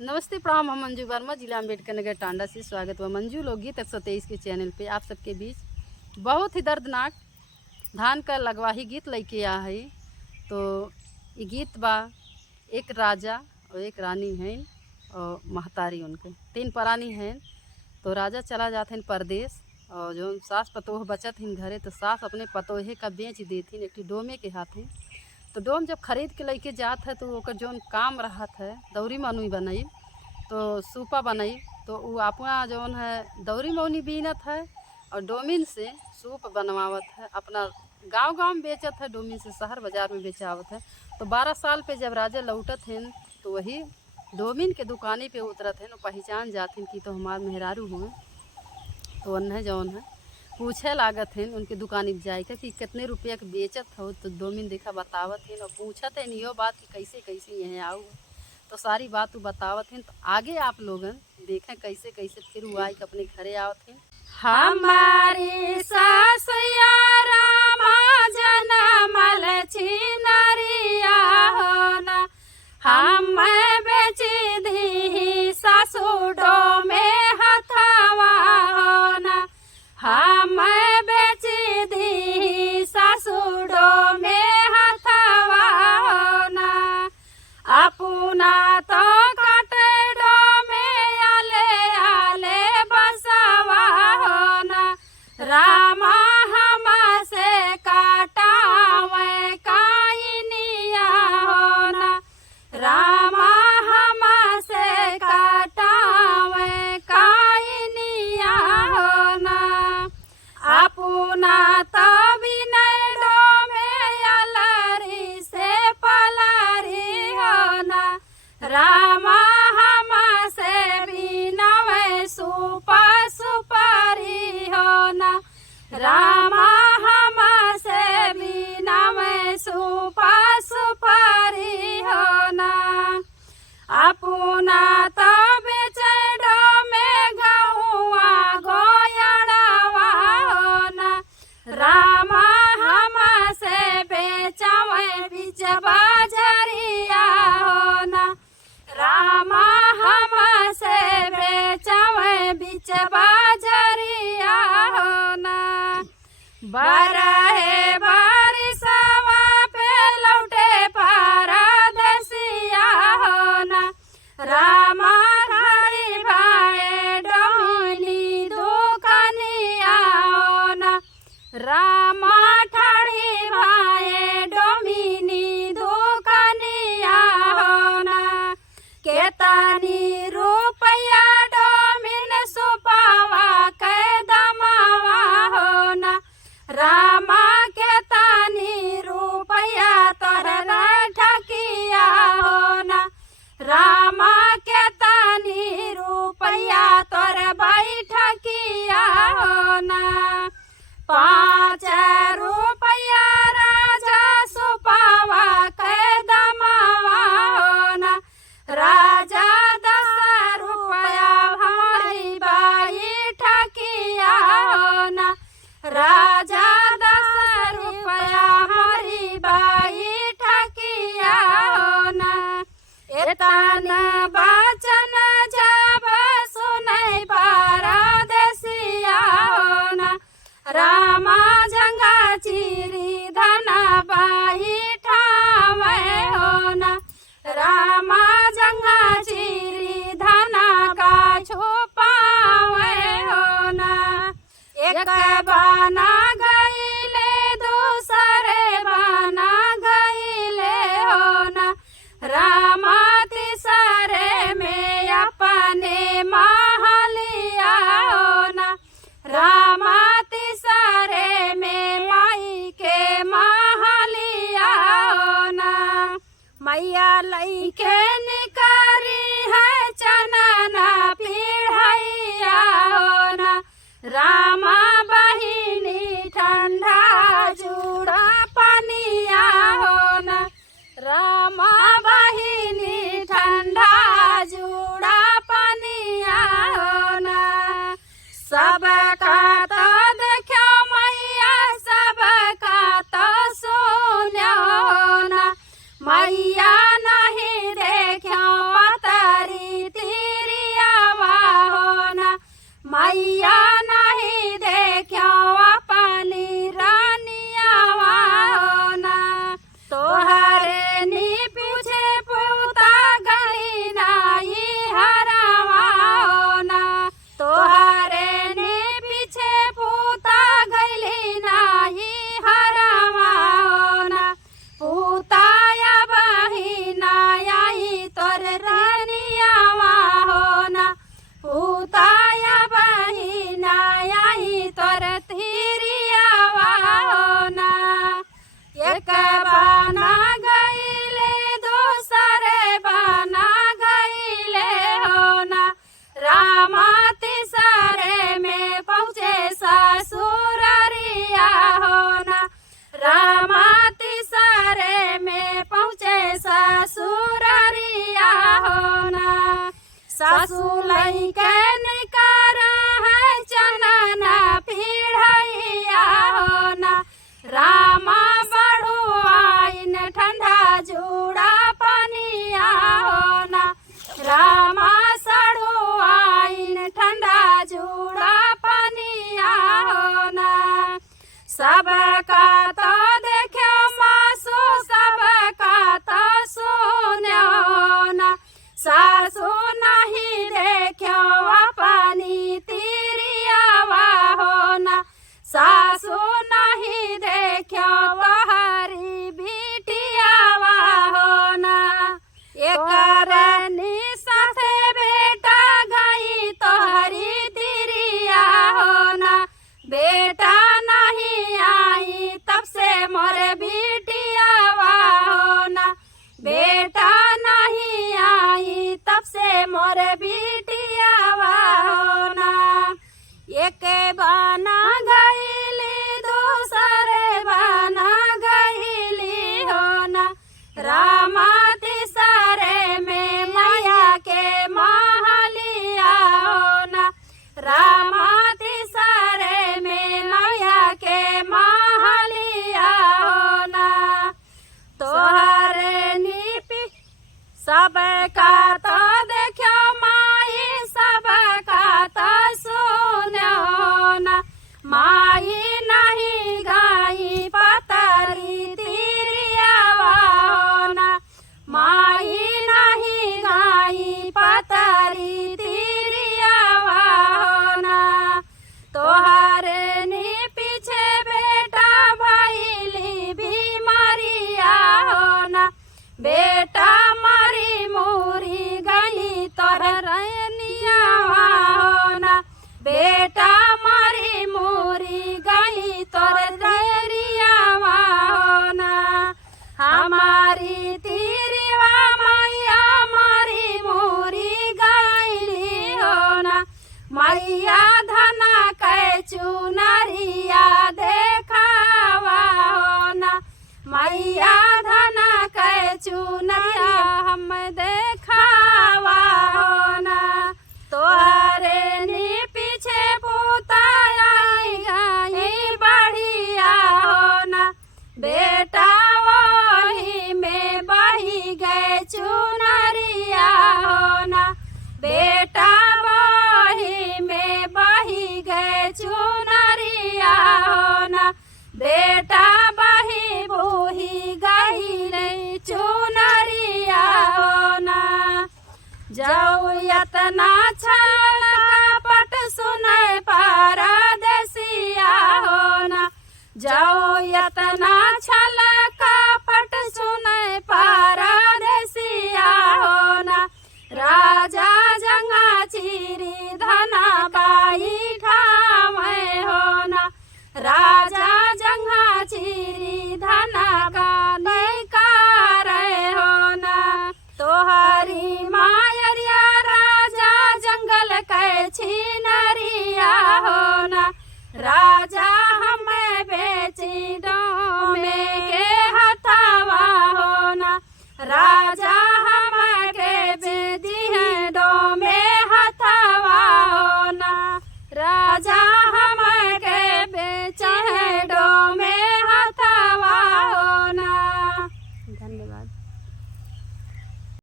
नमस्ते प्रणाम। हम मंजू वर्मा, जिला अम्बेडकर नगर टांडा से स्वागत हुआ मंजू लोकगीत 123 के चैनल पे आप सबके बीच बहुत ही दर्दनाक धान का लगवाही गीत लेके आ है। तो ये गीत बा एक राजा और एक रानी हैं और महतारी उनके 3 प्राणी हैं। तो राजा चला जाते हैं परदेश और जो सास पतोह बचत हैं घरे तो सास अपने पतोहे का बेच देती एक डोमे के हाथे। तो डोम जब खरीद के लेके जात है तो ओकर जौन काम रहत है दौरी मनुई बनाई तो सूपा बनाई तो वो अपना जौन है दौरी मौनी बीनत है और डोमिन से सूप बनवावत है। अपना गांव में बेचत है, डोमिन से शहर बाजार में बेचावत है। तो 12 साल पे जब राजा लौटत हैं तो वही डोमिन के दुकानी पे उतरत हैं, पहचान जाते कि तो हमार मेहरारू हुए। तो उन्हें जौन है पूछे लागत हैं उनके दुकान पे जाकर कि कितने रुपया के बेचत हो। तो डोमिन देखा बतावत हैं और पूछत हैं यो बात कि कैसे कैसे यहाँ आओ। तो सारी बात वो बतावत हैं। तो आगे आप लोग देखें कैसे कैसे फिर वो आई अपने घरे आवत हैं। हमारी सास रामा जनमल छिनरिया हो न हम बेची दी सासुडो में हथवा हो न हम बेची दी सासुडो में हथवा हो न अपना तो कटडो में आले आले बसवा हो न रामा हम से काटावे काइनिया हो न रामा हम से काटावे काइनिया हो न अपना तो बिनडो में अलरी से पलरी हो न रामा हम से बिनवे सुपा सुपारी हो न रामा हम से बिनवे सुपा सुपारी हो न अपना तो बेचडो में गहुआ गोयड़वा हो न रामा हम से बेचवे बीच बाजरिया हो न रामा हम से बेचवे बीच बाजरिया हो न बरहे बारिशवा पे लौटे परदेसिया हो न रामा घड़ी भाए डोली दुकनिया हो न रामा ठाड़ी भाए डोमिनी दुकनिया हो न केतनी रुपया डोमिन सुपावा के दमावा हो न रामा केतनी रुपया तोर ठकिया हो न रामा केतनी रुपया तोर बैठकिया हो न 5 रुपया राजा सुपावा के दमावा हो न राजा 10 रुपया हमारी बाई ठकिया हो न राजा 10 रुपया हमारी बाई ठकिया हो न एतना बचन जब सुनै परदेसिया हो न रामा जंगा चिरी धन बाई ठावे हो न रामा जंगा चिरी धन का छुपावे हो न एक बाना गईले दूसरे बाना गईले हो न रामा तीसरे में अपने महलिया हो न रामा तीसरे में माई के महलिया हो न मैया लईके निकारी है चनना पीढ़ैया हो न रामा बहिनी ठा सासू लइके निकारा है चनन पीढ़ैया हो ना। रामा बढ़ुआइन ठंडा जूड़ा पनिया हो ना। रामा सड़ुआइन ठंडा जूड़ा पनिया हो ना। सबका तो देखो मासू सबका तो सुनो ना। सासू नहीं देखो अपनी तिरियावा हो ना। सासू नहीं देखो बहरी बिटियावा हो ना। एकरनी साथे बेटा गई तोहरी तिरिया हो ना। बेटा नहीं आई तब से मोरे बिटियावा हो ना। बेटा नहीं आई तब से मोरे बिटियावा हो ना। एक बना गईली दूसरे बना गईली हो ना। रामा तीसरे में मैया के महलिया हो ना। रामा तीसरे में मैया के महलिया हो ना। तोहरे नीपी सबका तो देखो माई सबका तो सुनो ना। माई नहीं गाई पतरी तिरियावा हो ना। माई नहीं गाई पतरी तिरियावा हो ना। तोहरे नी पीछे बेटा भइली बीमारिया हो ना। बेटा मारी मोरी गली तोर रनियावा हो ना। बेटा मारी मोरी गली तोर रनियावा हो ना। हमारी तिरिवा मैया मारी मोरी गईली हो ना। मैया धना कै चुनरिया देखावा हो ना। मैया धना कै चुनरिया हम देखावा हो ना। तोहरे नी पीछे पुताया गई बढ़िया हो ना। बेटा वही में बही गए चुनरिया हो ना। बेटा वही में बही गए चुनरिया हो ना। बेटा बही बूही गई चुनरिया हो ना। जाऊ यतना छल कपट सुने परदेसिया हो ना। जाओ यतना छल कपट सुने परदेसिया हो ना। राजा जंगा चिरी धना बाई ठावे हो ना। राजा जंगा चिरी धना गाने करे हो ना। तोहरी मायरिया राजा जंगल कै छिनरिया हो ना। राजा